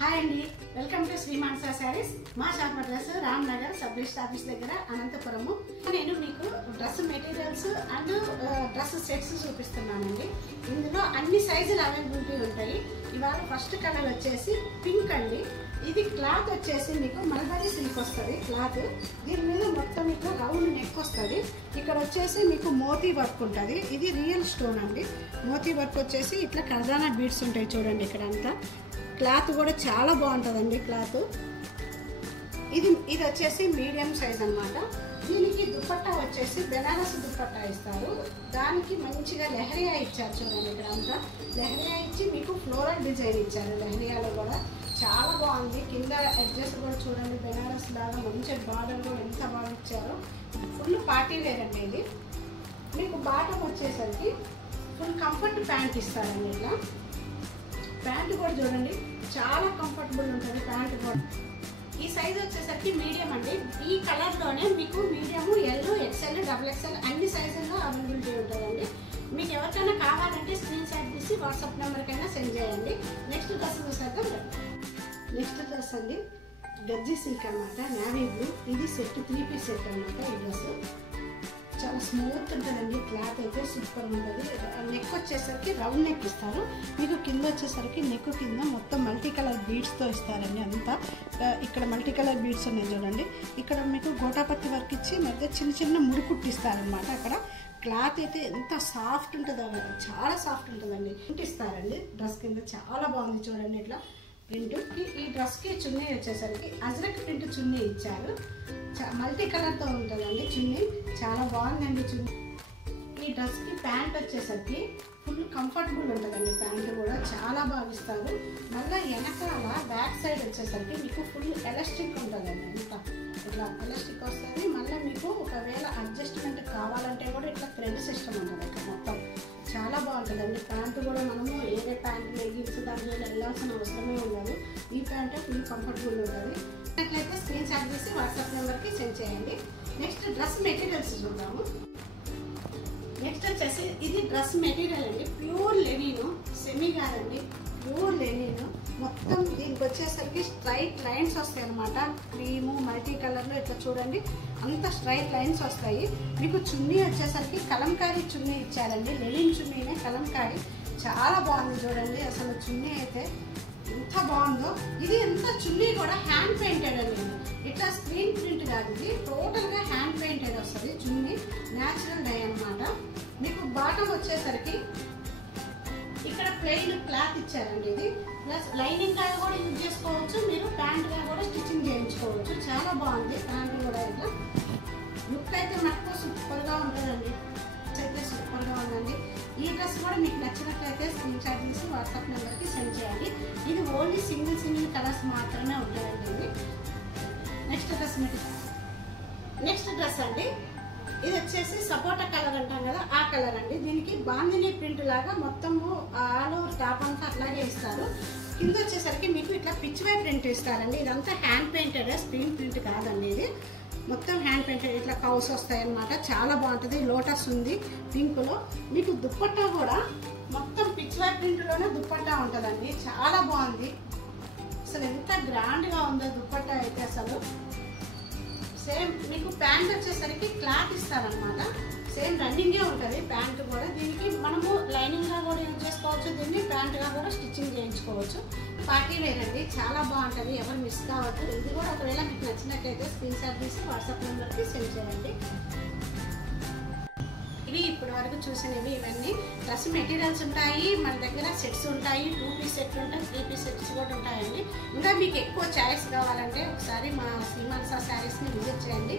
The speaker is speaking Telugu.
హాయ్ అండి, వెల్కమ్ టు శ్రీ మానస శారీస్. మా shop address Ram Nagar sub register office దగ్గర అనంతపురము. నేను మీకు dress materials and dress sets చూపిస్తున్నానండి. ఇందులో అన్ని సైజులు అవైలబిలిటీ ఉంటాయి. ఇవాళ ఫస్ట్ కలర్ వచ్చేసి పింక్ అండి. ఇది క్లాత్ వచ్చేసి మీకు మల్బరీ సిల్క్ వస్తుంది క్లాత్. దీని మీద మొత్తం ఇట్లా రౌండ్ నెక్ వస్తుంది. ఇక్కడ వచ్చేసి మీకు మోతీ వర్క్ ఉంటుంది. ఇది రియల్ స్టోన్ అండి. మోతీ వర్క్ వచ్చేసి ఇట్లా ఖజానా బీడ్స్ ఉంటాయి చూడండి. ఇక్కడ అంతా క్లాత్ కూడా చాలా బాగుంటుందండి. క్లాత్ ఇది వచ్చేసి మీడియం సైజ్ అనమాట. దీనికి దుపట్టా వచ్చేసి బెనారస్ దుపట్టా ఇస్తారు. దానికి మంచిగా లెహరియా ఇచ్చారు చూడండి. ఇక్కడ అంతా లెహరియా ఇచ్చి మీకు ఫ్లోరల్ డిజైన్ ఇచ్చారు. లెహరియాలో కూడా చాలా బాగుంది. కింద అడ్జస్ట్ కూడా చూడండి, బెనారస్ లాగా మంచి బార్డర్ కూడా ఎంత బాగా ఇచ్చారో. ఫుల్ పార్టీ వేర్ అండి. ఇది మీకు బాటమ్ వచ్చేసరికి ఫుల్ కంఫర్ట్ ప్యాంట్ ఇస్తారండి. ఇలా ప్యాంట్ కూడా చూడండి, చాలా కంఫర్టబుల్ ఉంటుంది ప్యాంట్ కూడా. ఈ సైజ్ వచ్చేసరికి మీడియం అండి. ఈ కలర్లోనే మీకు medium, L, XL, double XL అన్ని సైజుల్లో అవైలబిలిటీ ఉంటుందండి. మీకు ఎవరికైనా కావాలంటే స్క్రీన్ షాట్ తీసి వాట్సాప్ నెంబర్కైనా సెండ్ చేయండి. నెక్స్ట్ డ్రెస్ చూసాక నెక్స్ట్ డ్రెస్ అండి గజ్జి సిల్క్ అనమాట, నేవీ బ్లూ. ఇది సెట్ 3 పీస్ సెట్ అనమాట. ఈ డ్రెస్ చాలా స్మూత్ ఉంటుందండి. క్లాత్ అయితే సూపర్ ఉంటుంది. నెక్ వచ్చేసరికి రౌండ్ నెక్ ఇస్తారు. మీకు కింద వచ్చేసరికి నెక్ కింద మొత్తం మల్టీ కలర్ బీడ్స్తో ఇస్తారండి. అంతా ఇక్కడ మల్టీ కలర్ బీడ్స్ ఉన్నాయి చూడండి. ఇక్కడ మీకు గోటాపత్తి వర్క్ ఇచ్చి మధ్య చిన్న చిన్న ముడికుట్టి ఇస్తారనమాట. అక్కడ క్లాత్ అయితే ఎంత సాఫ్ట్ ఉంటుందో, చాలా సాఫ్ట్ ఉంటుందండి. ప్రింట్ ఇస్తారండి డ్రెస్ కింద. చాలా బాగుంది చూడండి. ఇట్లా ప్రింట్. ఈ డ్రెస్కి చున్నీ వచ్చేసరికి అజ్రక్ ప్రింట్ చున్నీ ఇచ్చారు. మల్టీ కలర్తో ఉంటుందండి చున్నీ. చాలా బాగుందండి చున్నీ. ఈ డ్రెస్కి ప్యాంట్ వచ్చేసరికి ఫుల్ కంఫర్టబుల్ ఉంటుందండి. ప్యాంట్ కూడా చాలా బాగా ఇస్తారు. మళ్ళీ వెనకాల బ్యాక్ సైడ్ వచ్చేసరికి మీకు ఫుల్ ఎలాస్టిక్ ఉంటుందండి. అంతా ఇట్లా ఎలాస్టిక్ వస్తుంది. మళ్ళీ మీకు ఒకవేళ అడ్జస్ట్మెంట్ కావాలంటే కూడా ఇట్లా థ్రెడ్ సిస్టమ్ ఉంటుంది. ఇట్లా మొత్తం చాలా బాగుంటుందండి. ప్యాంటు కూడా మనము ఏదే ప్యాంటు లెగ్గిన్స్ దాంట్లో వెళ్ళాల్సిన అవసరమే ఉండదు. ఈ ప్యాంటే ఫుల్ కంఫర్టబుల్ ఉంటుంది. అట్లయితే స్క్రీన్ షాట్ తీసి వాట్సాప్ నెంబర్కి సెండ్ చేయండి. నెక్స్ట్ డ్రెస్ మెటీరియల్స్ చూద్దాము. నెక్స్ట్ వచ్చేసి ఇది డ్రెస్ మెటీరియల్ అండి. ప్యూర్ లెనిన్, సెమీ కాదండి, ప్యూర్ లెనిన్. మొత్తం దీనికి వచ్చేసరికి స్ట్రైట్ లైన్స్ వస్తాయి అనమాట. క్రీము మల్టీ కలర్లో ఇట్లా చూడండి, అంత స్ట్రైట్ లైన్స్ వస్తాయి. మీకు చున్నీ వచ్చేసరికి కలంకారీ చున్నీ ఇచ్చారండి. లెనిన్ చున్నీనే కలంకారీ. చాలా బాగుంది చూడండి. అసలు చున్నీ అయితే ఎంత బాగుందో. ఇది ఎంత చున్నీ కూడా హ్యాండ్ పెయింటెడ్ అండి. ఇట్లా స్క్రీన్ ప్రింట్ కాదు, ఇది టోటల్గా హ్యాండ్ పెయింటెడ్ వస్తుంది చున్నీ. న్యాచురల్ డై అనమాట. మీకు బాటమ్ వచ్చేసరికి ఇక్కడ ప్లెయిన్ క్లాత్ ఇచ్చారండి. ఇది ప్లస్ లైనింగ్ గా కూడా యూజ్ చేసుకోవచ్చు. మీరు ప్యాంట్ గా కూడా స్టిచ్చింగ్ చేయించుకోవచ్చు. చాలా బాగుంది ప్యాంట్ కూడా. ఇట్లా లుక్ అయితే మటుకు సూపర్ గా ఉంటుందండి. అయితే సూపర్ గా ఉందండి. ఈ డ్రెస్ కూడా మీకు నచ్చినట్లయితే స్క్రీన్ షాట్ తీసి వాట్సాప్ నెంబర్కి సెండ్ చేయండి. ఇది ఓన్లీ సింగిల్ కలర్స్ మాత్రమే ఉంటాయండి. ఇది నెక్స్ట్ డ్రెస్ అండి. ఇది వచ్చేసి సపోటా కలర్ అంటాం కదా, ఆ కలర్ అండి. దీనికి బాందినీ ప్రింట్ లాగా మొత్తము ఆల్ ఓవర్ టాప్ అంతా అట్లాగే ఇస్తారు. కింద వచ్చేసరికి మీకు ఇట్లా పిచ్ వై ప్రింట్ ఇస్తారండి. ఇదంతా హ్యాండ్ పెయింటెడ్, స్క్రీన్ ప్రింట్ కాదండి. ఇది మొత్తం హ్యాండ్ పెయింటెడ్. ఇట్లా కౌస్ వస్తాయి అన్నమాట. చాలా బాగుంటుంది. లోటస్ ఉంది పింక్లో. మీకు దుప్పట్టా కూడా మొత్తం పిచ్ వై ప్రింట్లోనే దుప్పట్టా ఉంటుందండి. చాలా బాగుంది. అసలు ఎంత గ్రాండ్గా ఉందో దుప్పట్టా అయితే. అసలు సేమ్ మీకు ప్యాంట్ వచ్చేసరికి క్లాత్ ఇస్తారనమాట. సేమ్ రన్నింగే ఉంటుంది ప్యాంట్ కూడా. దీనికి మనము లైనింగ్గా కూడా యూజ్ చేసుకోవచ్చు. దీన్ని ప్యాంట్గా కూడా స్టిచ్చింగ్ చేయించుకోవచ్చు. పార్టీ వేర్ అండి. చాలా బాగుంటుంది. ఎవరు మిస్ కావద్దు. ఇది కూడా ఒకవేళ మీకు నచ్చినట్లయితే స్క్రీన్ షాట్ తీసి వాట్సాప్ నెంబర్కి సెండ్ చేయండి. ఇవి ఇప్పటి వరకు చూసినవి ఇవన్నీ డ్రెస్ మెటీరియల్స్ ఉంటాయి. మన దగ్గర సెట్స్ ఉంటాయి. 2 పీస్ సెట్లు ఉంటాయి, 3 పీస్ సెట్స్ కూడా ఉంటాయండి. ఇంకా మీకు ఎక్కువ చాయిస్ కావాలంటే ఒకసారి మా శ్రీ మానస శారీస్ని విజిట్ చేయండి.